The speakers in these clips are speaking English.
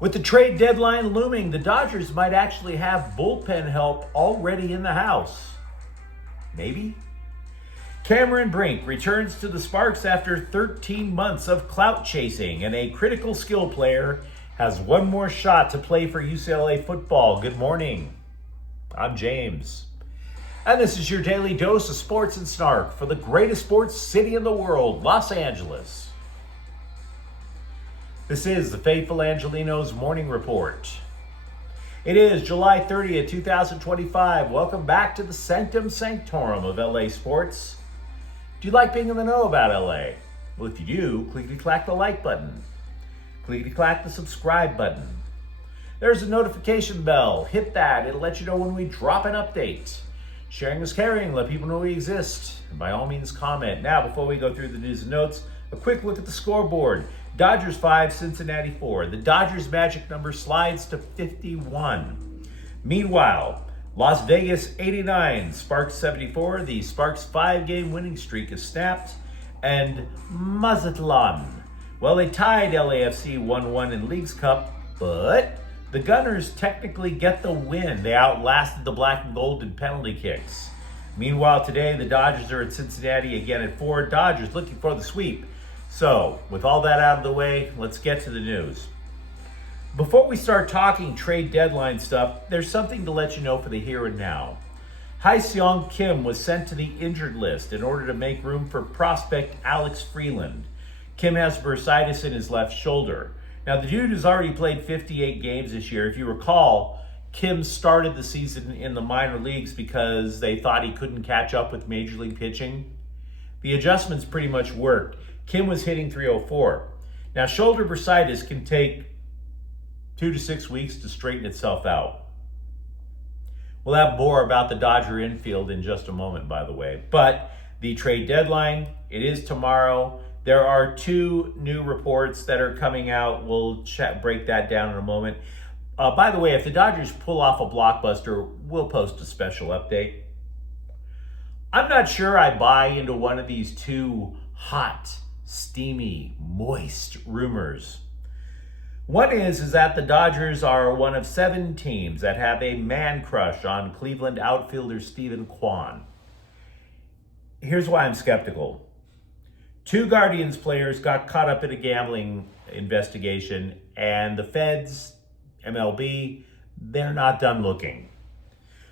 With the trade deadline looming, the Dodgers might actually have bullpen help already in the house. Maybe? Cameron Brink returns to the Sparks after 13 months of clout chasing, and a critical skill player has one more shot to play for UCLA football. Good morning. I'm James. And this is your daily dose of sports and snark for the greatest sports city in the world, Los Angeles. This is the Faithful Angelenos Morning Report. It is July 30th, 2025. Welcome back to the Sanctum Sanctorum of LA sports. Do you like being in the know about LA? Well, if you do, clickety-clack the like button. Clickety-clack the subscribe button. There's a notification bell. Hit that. It'll let you know when we drop an update. Sharing is caring. Let people know we exist. And by all means, comment. Now, before we go through the news and notes, a quick look at the scoreboard. Dodgers 5, Cincinnati 4. The Dodgers' magic number slides to 51. Meanwhile, Las Vegas 89, Sparks 74. The Sparks' 5-game winning streak is snapped. And Mazatlan, well, they tied LAFC 1-1 in Leagues Cup, but the Gunners technically get the win. They outlasted the Black and Gold in penalty kicks. Meanwhile, today, the Dodgers are at Cincinnati again at 4. Dodgers looking for the sweep. So, with all that out of the way, let's get to the news. Before we start talking trade deadline stuff, there's something to let you know for the here and now. Hae-Seong Kim was sent to the injured list in order to make room for prospect Alex Freeland. Kim has bursitis in his left shoulder. Now, the dude has already played 58 games this year. If you recall, Kim started the season in the minor leagues because they thought he couldn't catch up with major league pitching. The adjustments pretty much worked. Kim was hitting .304. Now, shoulder bursitis can take 2 to 6 weeks to straighten itself out. We'll have more about the Dodger infield in just a moment, by the way. But the trade deadline, it is tomorrow. There are 2 new reports that are coming out. We'll break that down in a moment. By the way, if the Dodgers pull off a blockbuster, we'll post a special update. I'm not sure I buy into one of these 2 hot, steamy, moist rumors. One is that the Dodgers are one of 7 teams that have a man crush on Cleveland outfielder Steven Kwan. Here's why I'm skeptical. 2 Guardians players got caught up in a gambling investigation, and the feds, MLB, they're not done looking.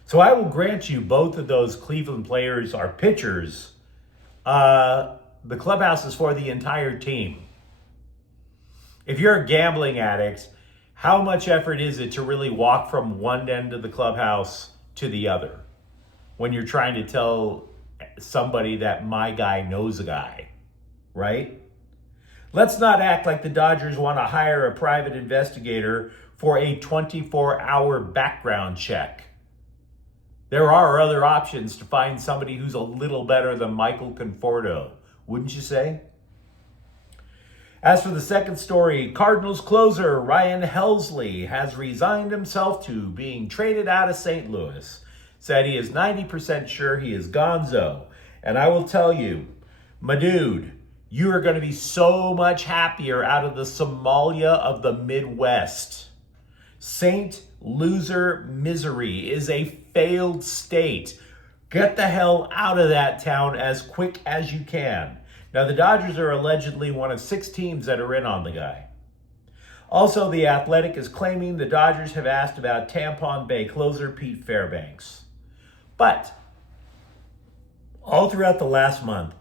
So I will grant you both of those Cleveland players are pitchers. The clubhouse is for the entire team. If you're a gambling addict, how much effort is it to really walk from one end of the clubhouse to the other when you're trying to tell somebody that my guy knows a guy, right? Let's not act like the Dodgers want to hire a private investigator for a 24-hour background check. There are other options to find somebody who's a little better than Michael Conforto, wouldn't you say? As for the second story, Cardinals closer Ryan Helsley has resigned himself to being traded out of St. Louis. Said he is 90% sure he is gonzo. And I will tell you, my dude, you are going to be so much happier out of the Somalia of the Midwest. Saint Loser Misery is a failed state. Get the hell out of that town as quick as you can. Now, the Dodgers are allegedly one of 6 teams that are in on the guy. Also, The Athletic is claiming the Dodgers have asked about Tampon Bay closer Pete Fairbanks. But all throughout the last month,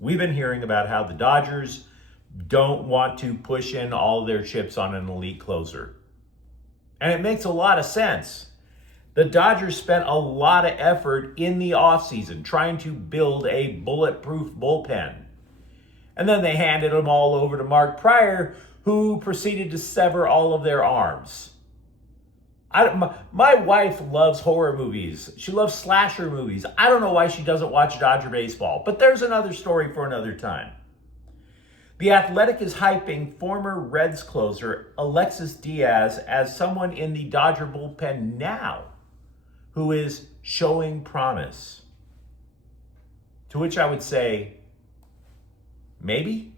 we've been hearing about how the Dodgers don't want to push in all their chips on an elite closer. And it makes a lot of sense. The Dodgers spent a lot of effort in the offseason trying to build a bulletproof bullpen. And then they handed them all over to Mark Prior, who proceeded to sever all of their arms. My wife loves horror movies. She loves slasher movies. I don't know why she doesn't watch Dodger baseball, but there's another story for another time. The Athletic is hyping former Reds closer Alexis Diaz as someone in the Dodger bullpen now who is showing promise. To which I would say, maybe.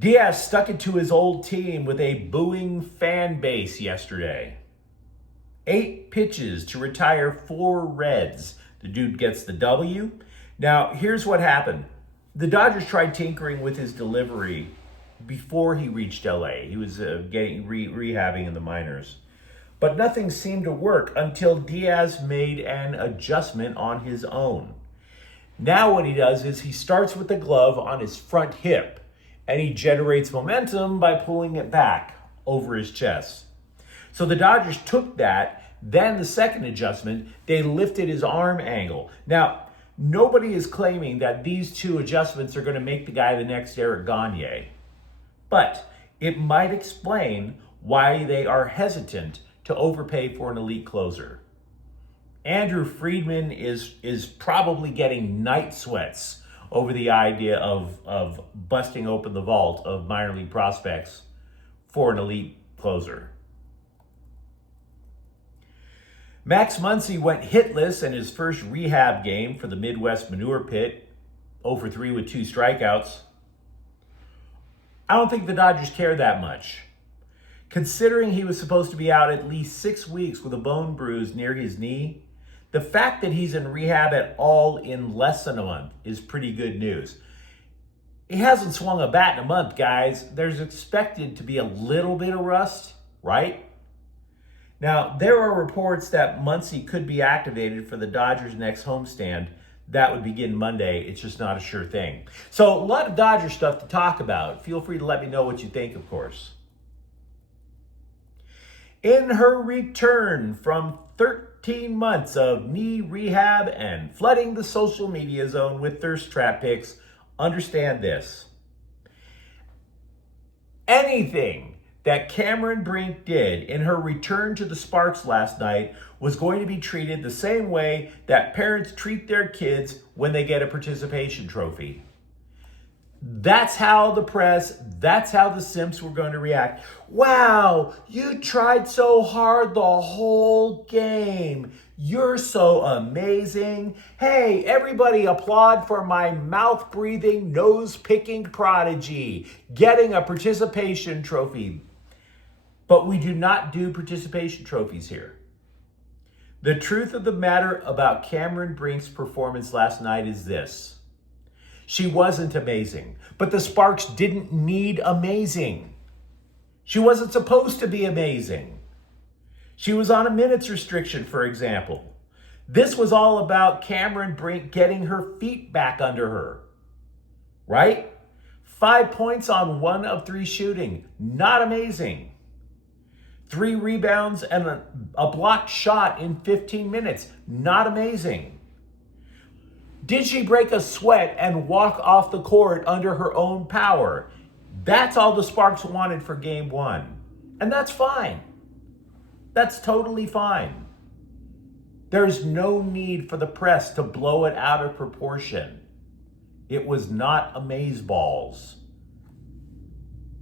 Diaz stuck it to his old team with a booing fan base yesterday. 8 pitches to retire 4 Reds. The dude gets the W. Now, here's what happened. The Dodgers tried tinkering with his delivery before he reached LA. He was rehabbing in the minors. But nothing seemed to work until Diaz made an adjustment on his own. Now what he does is he starts with the glove on his front hip, and he generates momentum by pulling it back over his chest. So the Dodgers took that. Then the second adjustment, they lifted his arm angle. Now, nobody is claiming that these 2 adjustments are going to make the guy the next Eric Gagne. But it might explain why they are hesitant to overpay for an elite closer. Andrew Friedman is probably getting night sweats over the idea of busting open the vault of minor league prospects for an elite closer. Max Muncy went hitless in his first rehab game for the Midwest Manure Pit, 0-for-3 with 2 strikeouts. I don't think the Dodgers care that much. Considering he was supposed to be out at least 6 weeks with a bone bruise near his knee, the fact that he's in rehab at all in less than a month is pretty good news. He hasn't swung a bat in a month, guys. There's expected to be a little bit of rust, right? Now, there are reports that Muncy could be activated for the Dodgers' next homestand. That would begin Monday. It's just not a sure thing. So, a lot of Dodger stuff to talk about. Feel free to let me know what you think, of course. In her return from 13 months of knee rehab and flooding the social media zone with thirst trap pics, understand this. Anything that Cameron Brink did in her return to the Sparks last night was going to be treated the same way that parents treat their kids when they get a participation trophy. That's how the press, that's how the simps were going to react. Wow, you tried so hard the whole game. You're so amazing. Hey, everybody applaud for my mouth-breathing, nose-picking prodigy getting a participation trophy. But we do not do participation trophies here. The truth of the matter about Cameron Brink's performance last night is this. She wasn't amazing, but the Sparks didn't need amazing. She wasn't supposed to be amazing. She was on a minutes restriction, for example. This was all about Cameron Brink getting her feet back under her, right? 5 points on 1 of 3 shooting, not amazing. 3 rebounds and a blocked shot in 15 minutes, not amazing. Did she break a sweat and walk off the court under her own power? That's all the Sparks wanted for game 1. And that's fine. That's totally fine. There's no need for the press to blow it out of proportion. It was not amazeballs.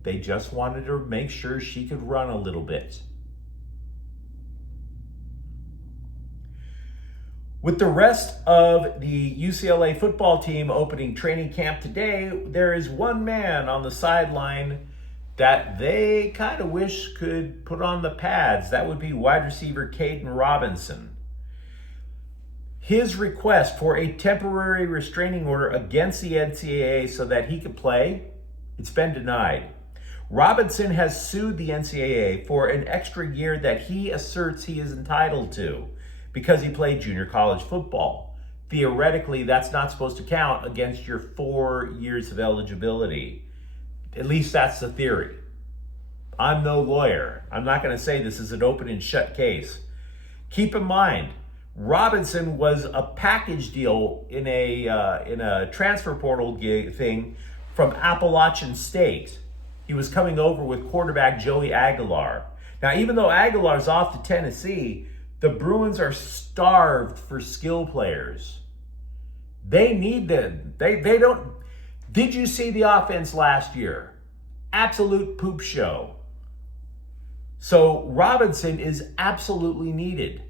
They just wanted to make sure she could run a little bit. With the rest of the UCLA football team opening training camp today, there is one man on the sideline that they kind of wish could put on the pads. That would be wide receiver Caden Robinson. His request for a temporary restraining order against the NCAA so that he could play, it's been denied. Robinson has sued the NCAA for an extra year that he asserts he is entitled to because he played junior college football. Theoretically, that's not supposed to count against your 4 years of eligibility. At least that's the theory. I'm no lawyer. I'm not going to say this is an open and shut case. Keep in mind, Robinson was a package deal in a transfer portal thing from Appalachian State. He was coming over with quarterback Joey Aguilar. Now, even though Aguilar's off to Tennessee, the Bruins are starved for skill players. They need them. They don't. Did you see the offense last year? Absolute poop show. So Robinson is absolutely needed.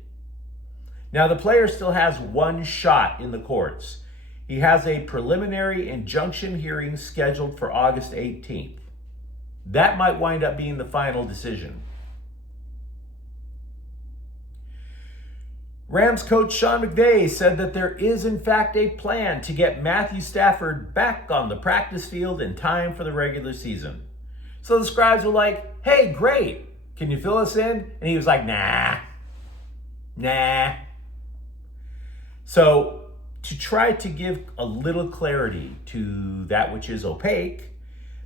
Now, the player still has 1 shot in the courts. He has a preliminary injunction hearing scheduled for August 18th. that might wind up being the final decision. Rams coach Sean McVay said that there is in fact a plan to get Matthew Stafford back on the practice field in time for the regular season. So the scribes were like, hey, great, can you fill us in? And he was like, nah. So to try to give a little clarity to that which is opaque,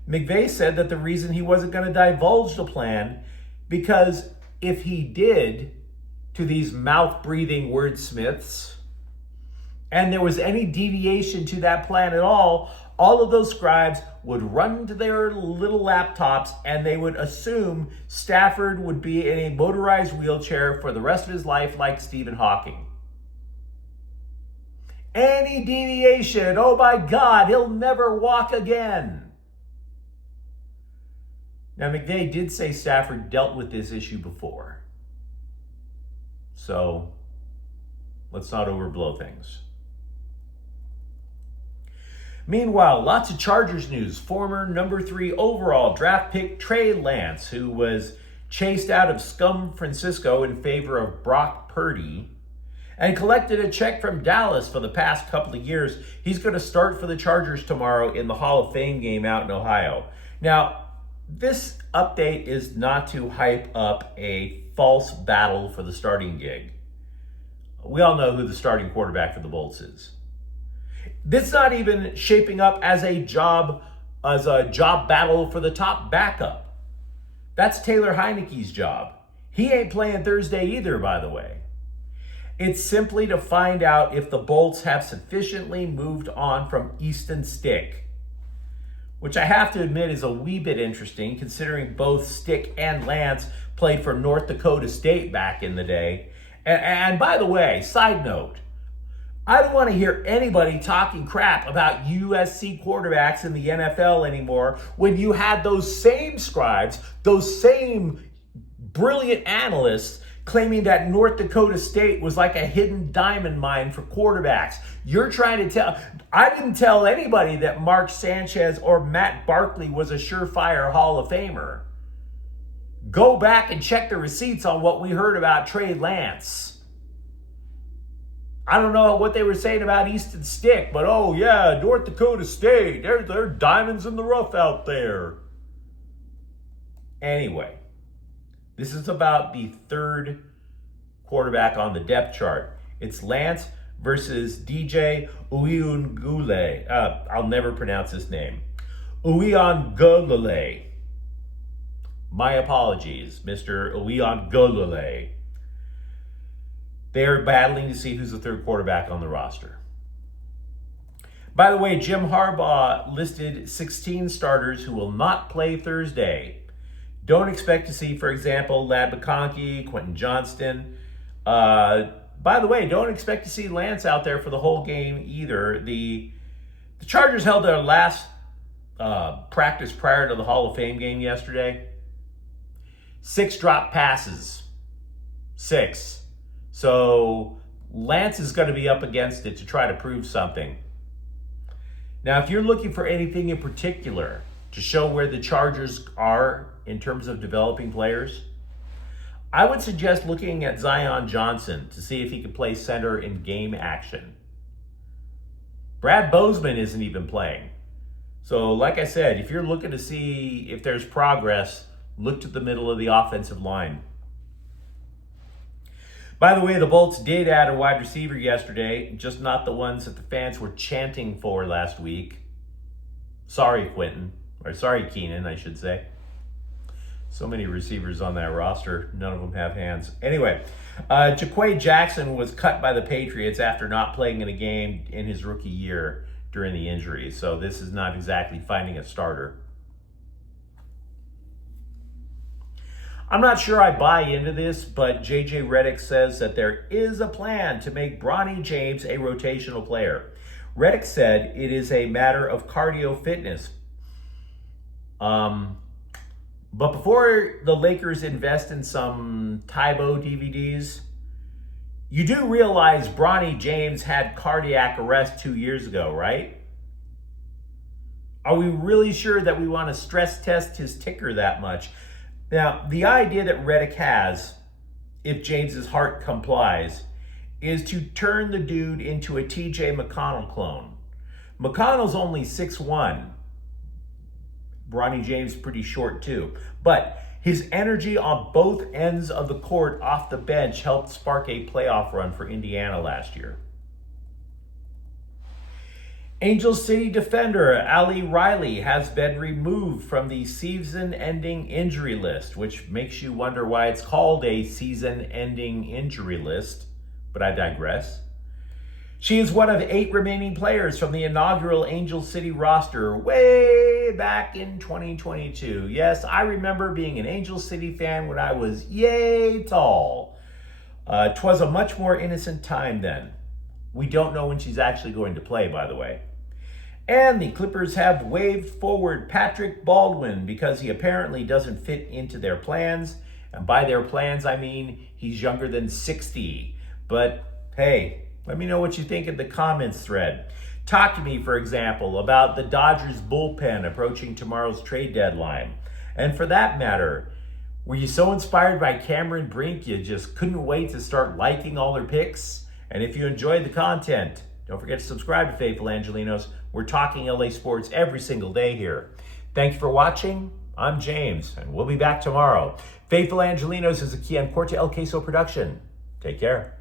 McVay said that the reason he wasn't going to divulge the plan, because if he did, to these mouth-breathing wordsmiths, and there was any deviation to that plan at all of those scribes would run to their little laptops and they would assume Stafford would be in a motorized wheelchair for the rest of his life like Stephen Hawking. Any deviation, oh my God, he'll never walk again. Now, McVay did say Stafford dealt with this issue before. So let's not overblow things. Meanwhile, lots of Chargers news. Former number 3 overall draft pick Trey Lance, who was chased out of Scum Francisco in favor of Brock Purdy and collected a check from Dallas for the past couple of years. He's going to start for the Chargers tomorrow in the Hall of Fame game out in Ohio. Now, this update is not to hype up a false battle for the starting gig. We all know who the starting quarterback for the Bolts is. This is not even shaping up as a job battle for the top backup. That's Taylor Heineke's job. He ain't playing Thursday either, by the way. It's simply to find out if the Bolts have sufficiently moved on from Easton Stick, which I have to admit is a wee bit interesting considering both Stick and Lance played for North Dakota State back in the day. And by the way, side note, I don't want to hear anybody talking crap about USC quarterbacks in the NFL anymore when you had those same scribes, those same brilliant analysts claiming that North Dakota State was like a hidden diamond mine for quarterbacks. You're trying to tell, I didn't tell anybody that Mark Sanchez or Matt Barkley was a surefire Hall of Famer. Go back and check the receipts on what we heard about Trey Lance. I don't know what they were saying about Easton Stick, but oh yeah, North Dakota State, they're diamonds in the rough out there. Anyway, this is about the third quarterback on the depth chart. It's Lance versus DJ Uiagalelei. I'll never pronounce his name. Uiagalelei. My apologies, Mr. Uiagalelei. They are battling to see who's the third quarterback on the roster. By the way, Jim Harbaugh listed 16 starters who will not play Thursday. Don't expect to see, for example, Ladd McConkey, Quentin Johnston. By the way, don't expect to see Lance out there for the whole game either. The Chargers held their last practice prior to the Hall of Fame game yesterday. 6 drop passes. 6. So Lance is going to be up against it to try to prove something. Now, if you're looking for anything in particular to show where the Chargers are in terms of developing players, I would suggest looking at Zion Johnson to see if he can play center in game action. Brad Bozeman isn't even playing. So like I said, if you're looking to see if there's progress, look to the middle of the offensive line. By the way, the Bolts did add a wide receiver yesterday, just not the ones that the fans were chanting for last week. Sorry, Keenan, I should say. So many receivers on that roster, none of them have hands. Anyway, Jaquay Jackson was cut by the Patriots after not playing in a game in his rookie year during the injury. So this is not exactly finding a starter. I'm not sure I buy into this, but JJ Redick says that there is a plan to make Bronny James a rotational player. Redick said it is a matter of cardio fitness. But before the Lakers invest in some Tybo DVDs, you do realize Bronny James had cardiac arrest 2 years ago, right? Are we really sure that we want to stress test his ticker that much? Now, the idea that Reddick has, if James's heart complies, is to turn the dude into a TJ McConnell clone. McConnell's only 6'1". Bronny James pretty short too. But his energy on both ends of the court off the bench helped spark a playoff run for Indiana last year. Angel City defender Ali Riley has been removed from the season-ending injury list, which makes you wonder why it's called a season-ending injury list, but I digress. She is one of 8 remaining players from the inaugural Angel City roster way back in 2022. Yes, I remember being an Angel City fan when I was yay tall. 'Twas a much more innocent time then. We don't know when she's actually going to play, by the way. And the Clippers have waved forward Patrick Baldwin because he apparently doesn't fit into their plans. And by their plans, I mean he's younger than 60. But hey, let me know what you think in the comments thread. Talk to me, for example, about the Dodgers bullpen approaching tomorrow's trade deadline. And for that matter, were you so inspired by Cameron Brink you just couldn't wait to start liking all her picks? And if you enjoyed the content, don't forget to subscribe to Faithful Angelenos. We're talking LA sports every single day here. Thanks for watching. I'm James, and we'll be back tomorrow. Faithful Angelenos is a Kian Corte El Queso production. Take care.